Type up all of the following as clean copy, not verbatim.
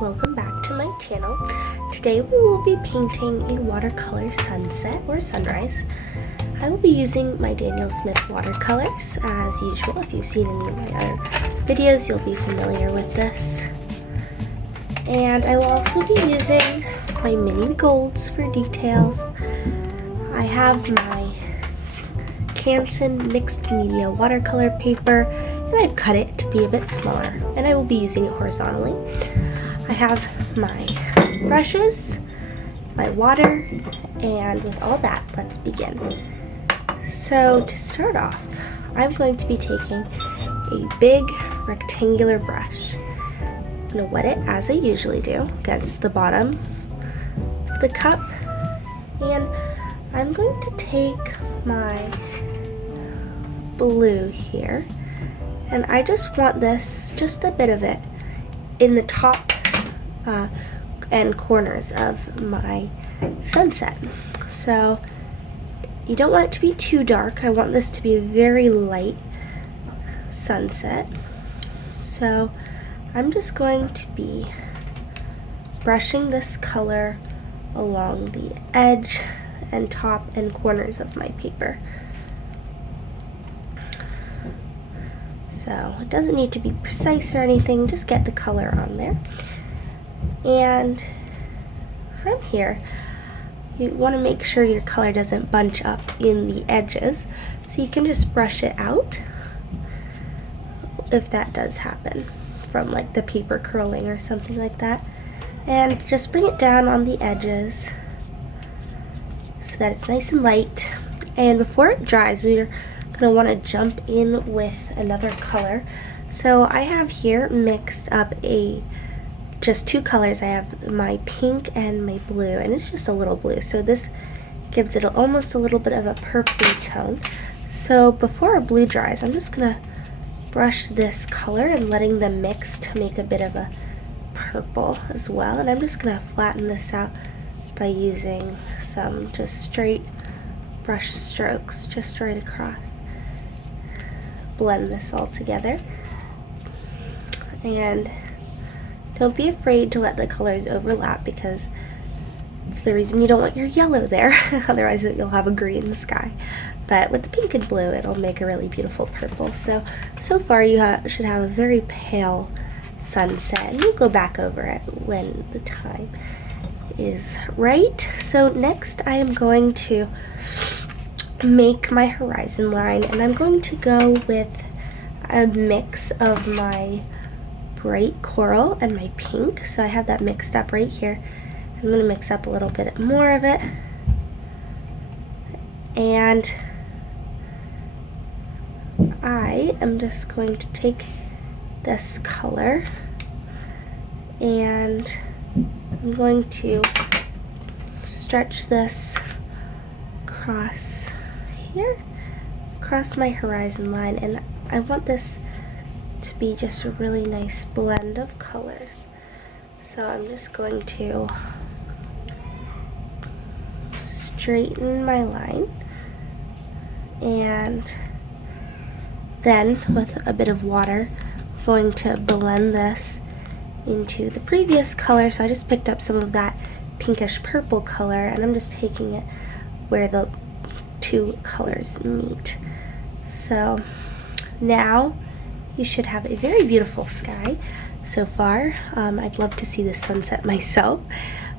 welcome back to my channel. Today we will be painting a watercolor sunset or sunrise. I will be using my Daniel Smith watercolors as usual. If you've seen any of my other videos, you'll be familiar with this. And I will also be using my mini golds for details. I have my Canson mixed media watercolor paper, and I've cut it to be a bit smaller, and I will be using it horizontally. I have my brushes, my water, and with all that, let's begin. So to start off, I'm going to be taking a big rectangular brush. I'm going to wet it as I usually do against the bottom of the cup, and I'm going to take my blue here, and I just want this, just a bit of it, in the top and corners of my sunset. So you don't want it to be too dark. I want this to be a very light sunset. So I'm just going to be brushing this color along the edge and top and corners of my paper. So it doesn't need to be precise or anything, just get the color on there. And from here, you want to make sure your color doesn't bunch up in the edges, so you can just brush it out if that does happen from like the paper curling or something like that. And just bring it down on the edges so that it's nice and light. And before it dries, we're going to want to jump in with another color. So I have here mixed up just two colors. I have my pink and my blue, and it's just a little blue, so this gives it almost a little bit of a purpley tone. So before our blue dries, I'm just going to brush this color and letting them mix to make a bit of a purple as well. And I'm just going to flatten this out by using some just straight brush strokes just right across. Blend this all together, and don't be afraid to let the colors overlap, because it's the reason you don't want your yellow there. Otherwise you'll have a green sky. But with the pink and blue, it'll make a really beautiful purple. So far you should have a very pale sunset, and we'll go back over it when the time is right. So next I am going to make my horizon line, and I'm going to go with a mix of my bright coral and my pink. So I have that mixed up right here. I'm going to mix up a little bit more of it, and I am just going to take this color and I'm going to stretch this across here, across my horizon line, and I want this to be just a really nice blend of colors. So I'm just going to straighten my line, and then with a bit of water, I'm going to blend this into the previous color. So I just picked up some of that pinkish purple color, and I'm just taking it where the two colors meet. So now you should have a very beautiful sky so far. I'd love to see the sunset myself.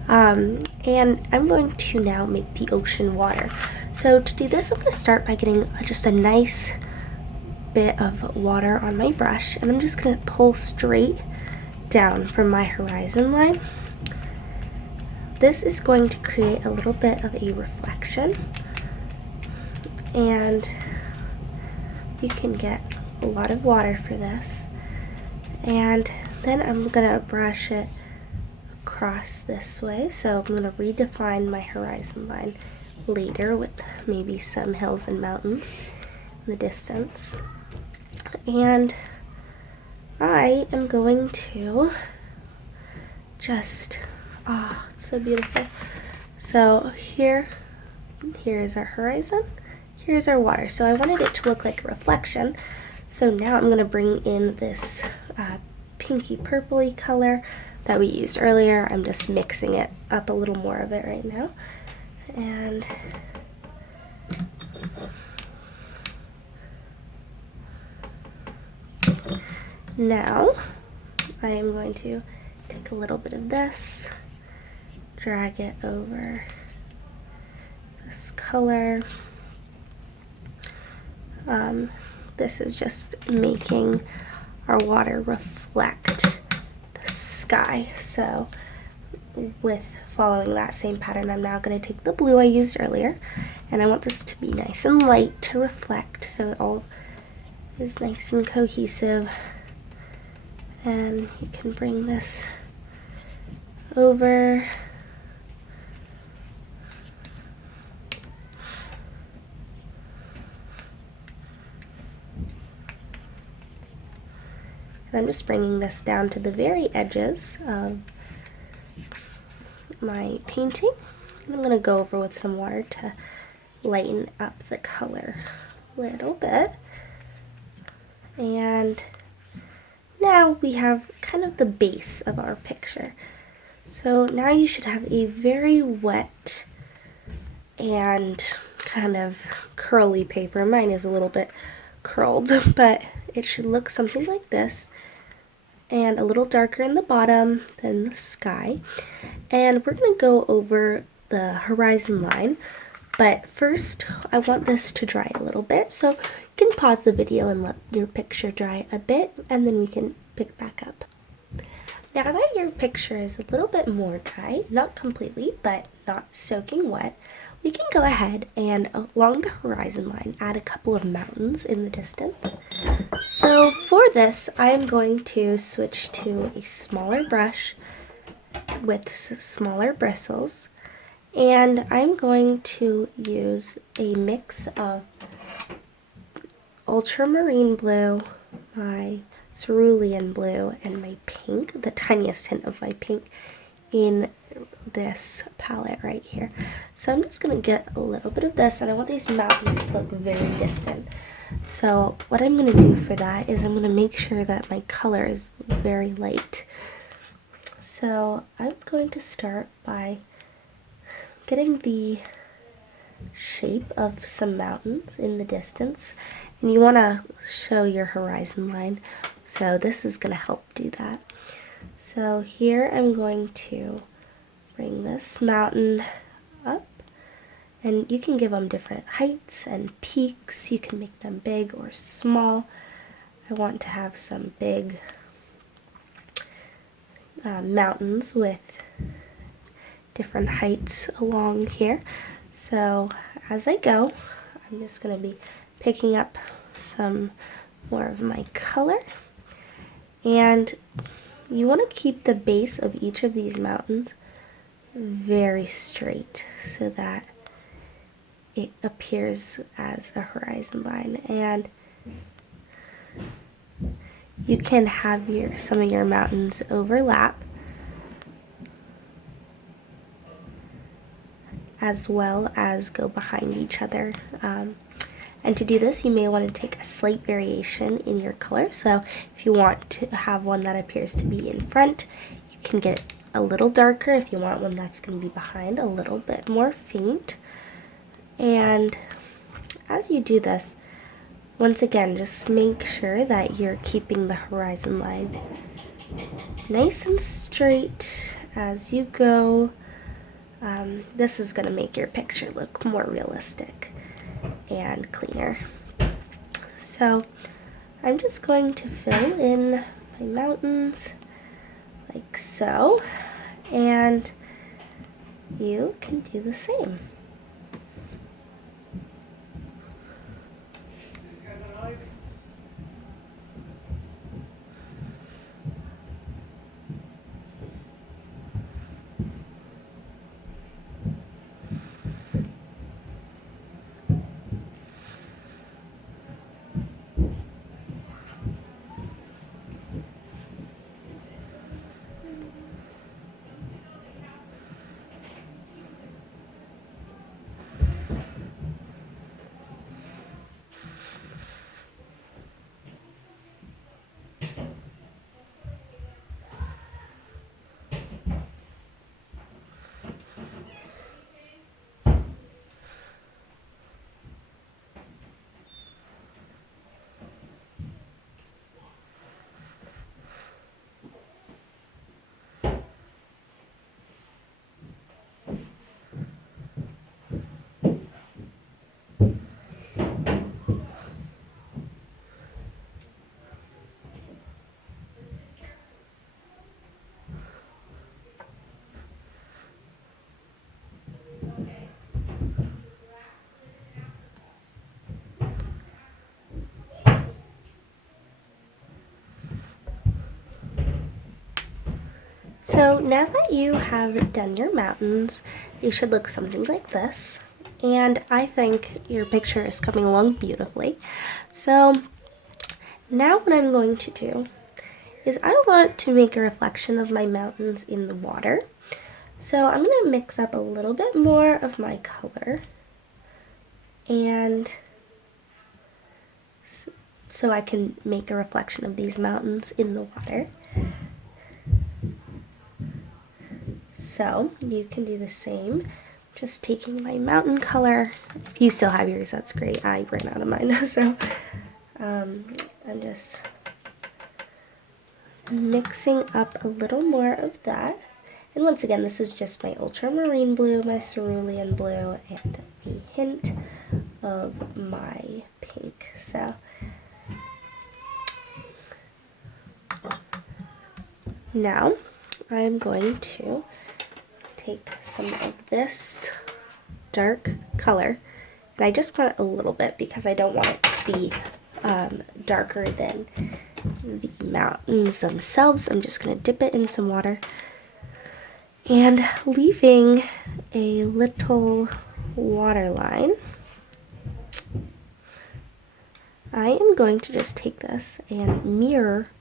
And I'm going to now make the ocean water. So to do this, I'm going to start by getting just a nice bit of water on my brush, and I'm just going to pull straight down from my horizon line. This is going to create a little bit of a reflection, and you can get a lot of water for this. And then I'm gonna brush it across this way. So I'm gonna redefine my horizon line later with maybe some hills and mountains in the distance. And I am going to just, it's so beautiful. So here is our horizon. Here's our water. So I wanted it to look like a reflection. So now I'm going to bring in this pinky purpley color that we used earlier. I'm just mixing it up a little more of it right now. And now I am going to take a little bit of this, drag it over this color. This is just making our water reflect the sky. So with following that same pattern, I'm now going to take the blue I used earlier, and I want this to be nice and light to reflect so it all is nice and cohesive. And you can bring this over. And I'm just bringing this down to the very edges of my painting. And I'm going to go over with some water to lighten up the color a little bit. And now we have kind of the base of our picture. So now you should have a very wet and kind of curly paper. Mine is a little bit curled, but it should look something like this, and a little darker in the bottom than the sky. And we're going to go over the horizon line, but first I want this to dry a little bit, so you can pause the video and let your picture dry a bit, and then we can pick back up. Now that your picture is a little bit more dry, not completely, but not soaking wet, we can go ahead and along the horizon line add a couple of mountains in the distance. So for this, I am going to switch to a smaller brush with smaller bristles, and I'm going to use a mix of ultramarine blue, my cerulean blue, and my pink, the tiniest hint of my pink, in this palette right here. So I'm just going to get a little bit of this, and I want these mountains to look very distant. So what I'm going to do for that is I'm going to make sure that my color is very light. So I'm going to start by getting the shape of some mountains in the distance, and you want to show your horizon line, so this is going to help do that. So here I'm going to bring this mountain up, and you can give them different heights and peaks. You can make them big or small. I want to have some big mountains with different heights along here. So as I go, I'm just going to be picking up some more of my color, and you want to keep the base of each of these mountains very straight so that it appears as a horizon line. And you can have some of your mountains overlap, as well as go behind each other. And to do this, you may want to take a slight variation in your color. So if you want to have one that appears to be in front, you can get it a little darker. If you want one that's going to be behind, a little bit more faint. And as you do this, once again, just make sure that you're keeping the horizon line nice and straight as you go. This is going to make your picture look more realistic and cleaner. So I'm just going to fill in my mountains like so, and you can do the same. So now that you have done your mountains, they should look something like this. And I think your picture is coming along beautifully. So now what I'm going to do is I want to make a reflection of my mountains in the water. So I'm going to mix up a little bit more of my color, and so I can make a reflection of these mountains in the water. So you can do the same, just taking my mountain color. If you still have yours, that's great. I ran out of mine, so I'm just mixing up a little more of that. And once again, this is just my ultramarine blue, my cerulean blue, and a hint of my pink. So now I'm going to take some of this dark color, and I just want a little bit because I don't want it to be darker than the mountains themselves. I'm just going to dip it in some water and leaving a little water line. I am going to just take this and mirror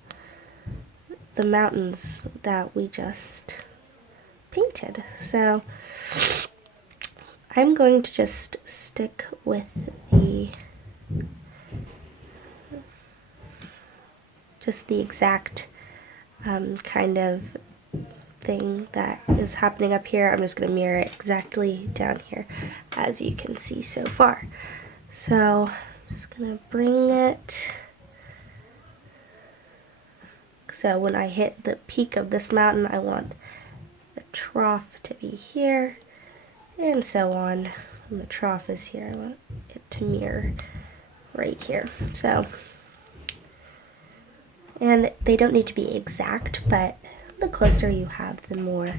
the mountains that we just painted. So I'm going to just stick with the exact kind of thing that is happening up here. I'm just going to mirror it exactly down here, as you can see so far. So I'm just going to bring it. So when I hit the peak of this mountain, I want the trough to be here, and so on. When the trough is here, I want it to mirror right here. So, and they don't need to be exact, but the closer you have, the more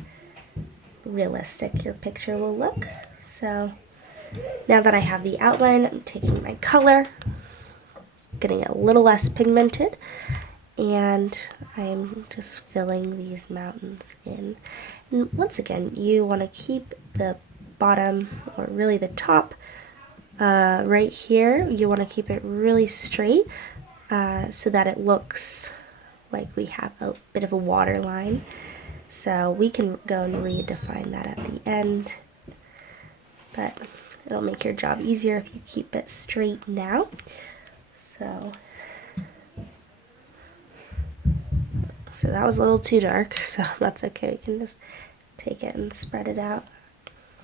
realistic your picture will look. So now that I have the outline, I'm taking my color, getting it a little less pigmented, and I'm just filling these mountains in. And once again, you want to keep the bottom, or really the top, right here. You want to keep it really straight so that it looks like we have a bit of a water line. So we can go and redefine that at the end, but it'll make your job easier if you keep it straight now. So that was a little too dark, so that's okay. We can just take it and spread it out.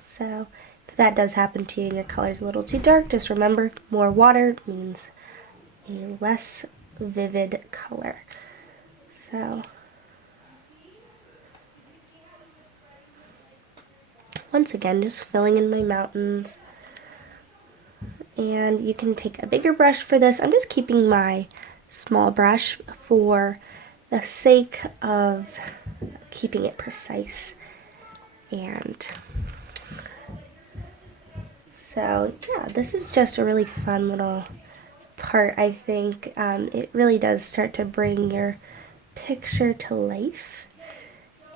So if that does happen to you and your color's a little too dark, just remember, more water means a less vivid color. So once again, just filling in my mountains. And you can take a bigger brush for this. I'm just keeping my small brush for the sake of keeping it precise. And so yeah, this is just a really fun little part, I think. It really does start to bring your picture to life.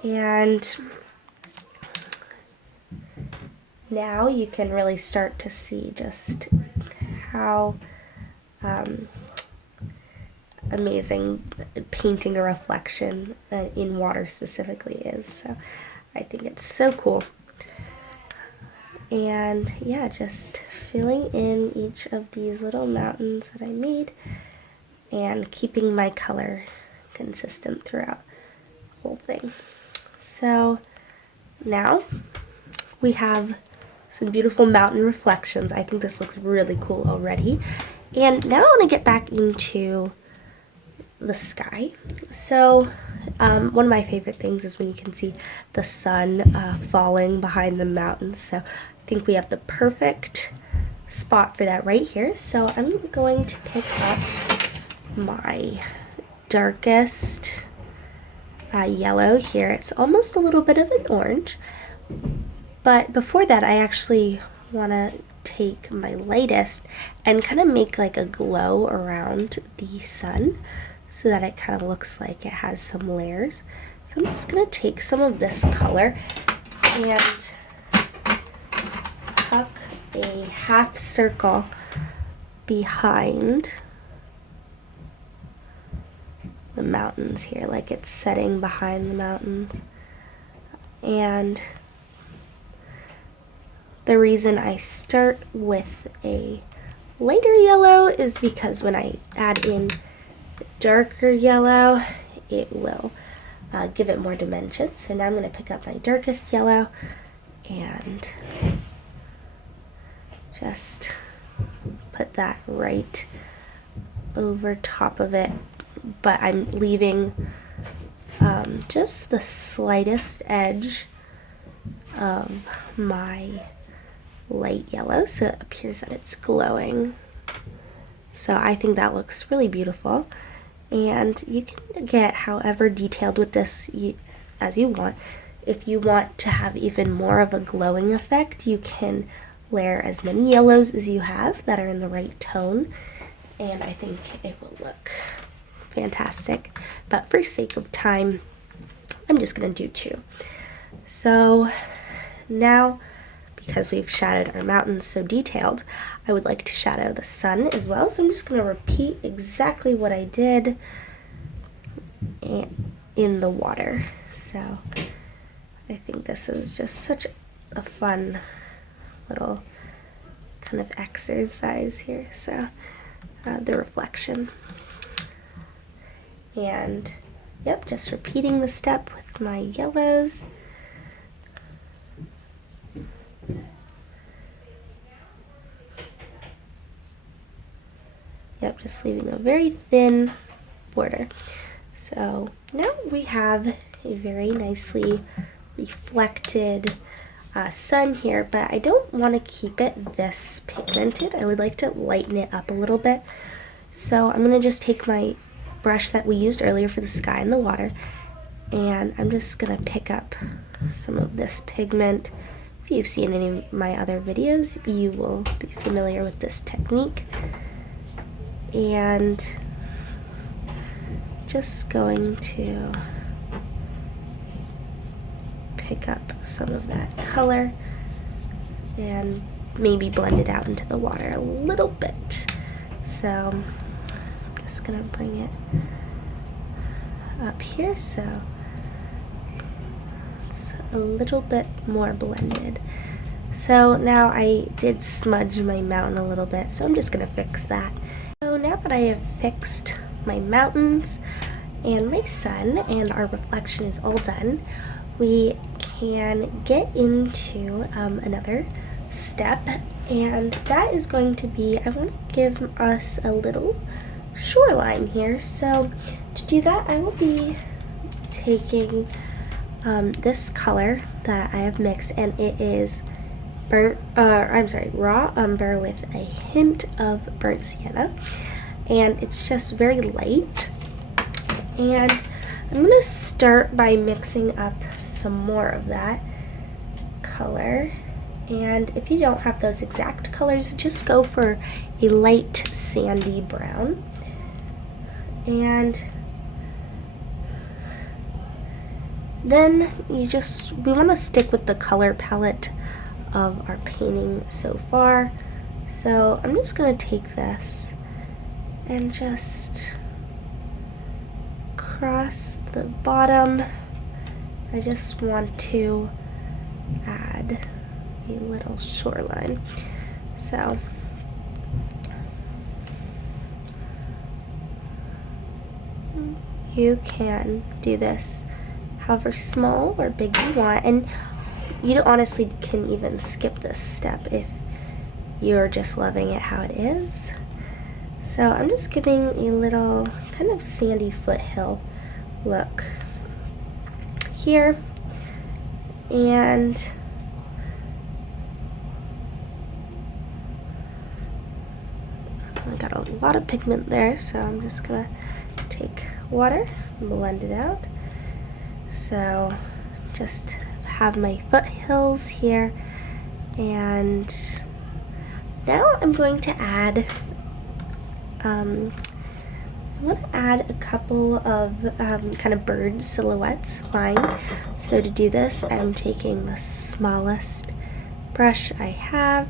And now you can really start to see just how amazing painting a reflection in water specifically is. So I think it's so cool. And yeah, just filling in each of these little mountains that I made and keeping my color consistent throughout the whole thing. So now we have some beautiful mountain reflections. I think this looks really cool already. And now I want to get back into the sky. So one of my favorite things is when you can see the sun falling behind the mountains. So I think we have the perfect spot for that right here. So I'm going to pick up my darkest yellow here. It's almost a little bit of an orange. But before that, I actually want to take my lightest and kind of make like a glow around the sun so that it kind of looks like it has some layers. So I'm just going to take some of this color and tuck a half circle behind the mountains here, like it's setting behind the mountains. And the reason I start with a lighter yellow is because when I add in darker yellow, it will give it more dimension. So now I'm going to pick up my darkest yellow and just put that right over top of it, but I'm leaving just the slightest edge of my light yellow so it appears that it's glowing. So I think that looks really beautiful, and you can get however detailed with this as you want. If you want to have even more of a glowing effect, you can layer as many yellows as you have that are in the right tone, and I think it will look fantastic. But for sake of time, I'm just going to do 2. So now, because we've shadowed our mountains so detailed, I would like to shadow the sun as well. So I'm just going to repeat exactly what I did in the water. So I think this is just such a fun little kind of exercise here. So the reflection. And yep, just repeating the step with my yellows. Yep, just leaving a very thin border. So now we have a very nicely reflected sun here, but I don't want to keep it this pigmented. I would like to lighten it up a little bit. So I'm going to just take my brush that we used earlier for the sky and the water, and I'm just going to pick up some of this pigment. If you've seen any of my other videos, you will be familiar with this technique. And just going to pick up some of that color and maybe blend it out into the water a little bit. So I'm just gonna bring it up here so it's a little bit more blended. So now I did smudge my mountain a little bit, so I'm just gonna fix that. So now that I have fixed my mountains and my sun and our reflection is all done, we can get into another step, and that is going to be, I want to give us a little shoreline here. So to do that, I will be taking this color that I have mixed, and it is raw umber with a hint of burnt sienna, and it's just very light. And I'm going to start by mixing up some more of that color, and if you don't have those exact colors, just go for a light sandy brown. And then we want to stick with the color palette of our painting so far. So I'm just going to take this and just across the bottom. I just want to add a little shoreline. So you can do this however small or big you want, and you honestly can even skip this step if you're just loving it how it is. So I'm just giving a little kind of sandy foothill look here, and I got a lot of pigment there, so I'm just gonna take water and blend it out. So just have my foothills here, and now I'm going to add I'm want to add a couple of kind of bird silhouettes flying. So to do this, I'm taking the smallest brush I have,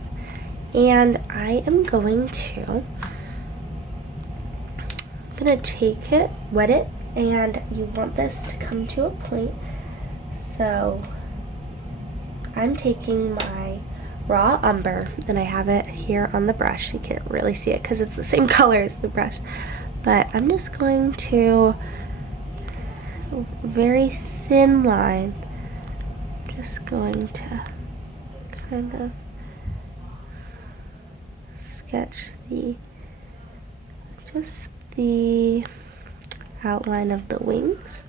and I am going to take it, wet it, and you want this to come to a point. So I'm taking my raw umber, and I have it here on the brush. You can't really see it because it's the same color as the brush, but I'm just going to very thin line, just going to kind of sketch just the outline of the wings,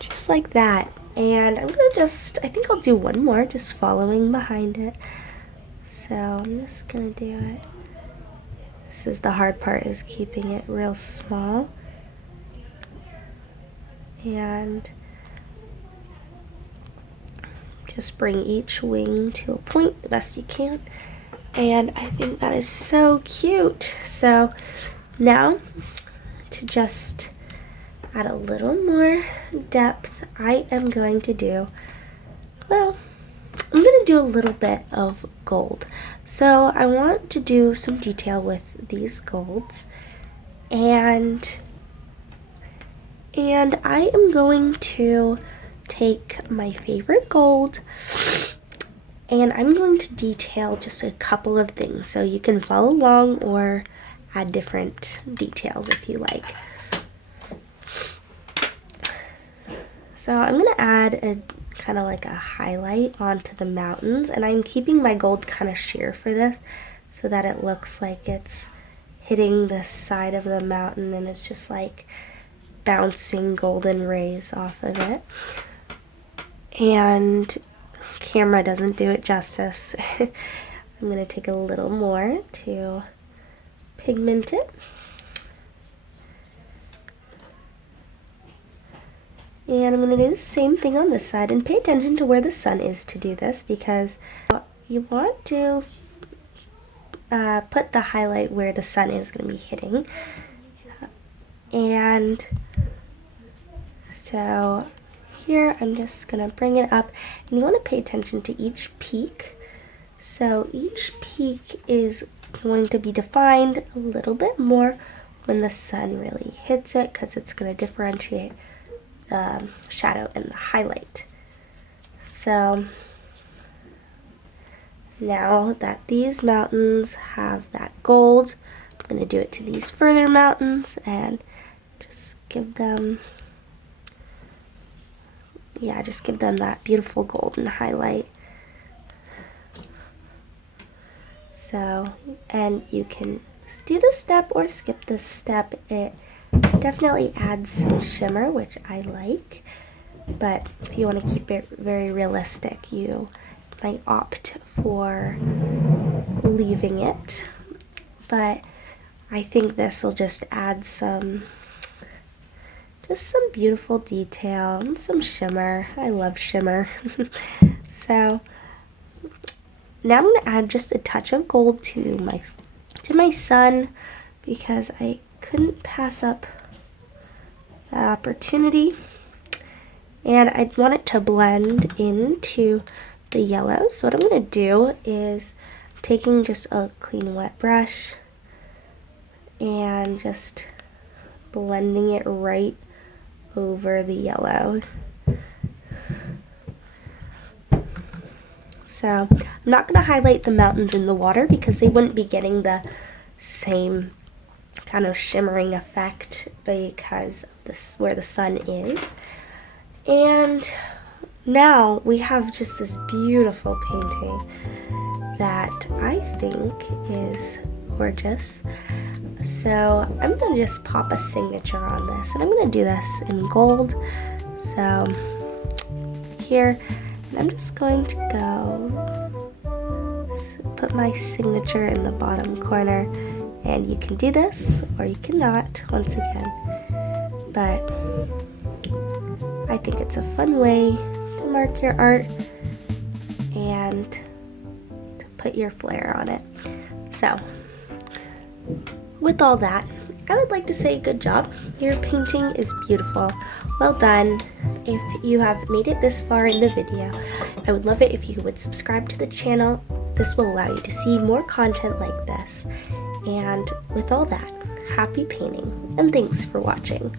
just like that. And I'm gonna I think I'll do one more, just following behind it. So I'm just gonna do it. This is the hard part, is keeping it real small. And just bring each wing to a point the best you can. And I think that is so cute. So now, to just add a little more depth, I am going to do, well, I'm going to do a little bit of gold. So I want to do some detail with these golds, and I am going to take my favorite gold, and I'm going to detail just a couple of things, so you can follow along or add different details if you like. So I'm going to add a kind of like a highlight onto the mountains, and I'm keeping my gold kind of sheer for this so that it looks like it's hitting the side of the mountain and it's just like bouncing golden rays off of it. And camera doesn't do it justice. I'm going to take a little more to pigment it. And I'm going to do the same thing on this side, and pay attention to where the sun is to do this, because you want to put the highlight where the sun is going to be hitting. And so here I'm just going to bring it up, and you want to pay attention to each peak. So each peak is going to be defined a little bit more when the sun really hits it, because it's going to differentiate the shadow and the highlight. So now that these mountains have that gold, I'm going to do it to these further mountains and just give them, just give them that beautiful golden highlight. So, and you can do this step or skip this step. It definitely adds some shimmer, which I like, but if you want to keep it very realistic, you might opt for leaving it. But I think this will just add some beautiful detail and some shimmer. I love shimmer. So now I'm going to add just a touch of gold to my sun, because I couldn't pass up that opportunity, and I want it to blend into the yellow. So what I'm going to do is taking just a clean wet brush and just blending it right over the yellow. So I'm not going to highlight the mountains in the water because they wouldn't be getting the same kind of shimmering effect because of this where the sun is. And now we have just this beautiful painting that I think is gorgeous. So I'm going to just pop a signature on this, and I'm going to do this in gold. So here, and I'm just going to put my signature in the bottom corner, and you can do this or you cannot, once again, but I think it's a fun way to mark your art and to put your flair on it. So with all that, I would like to say good job. Your painting is beautiful. Well done. If you have made it this far in the video, I would love it if you would subscribe to the channel. This will allow you to see more content like this. And with all that, happy painting and thanks for watching.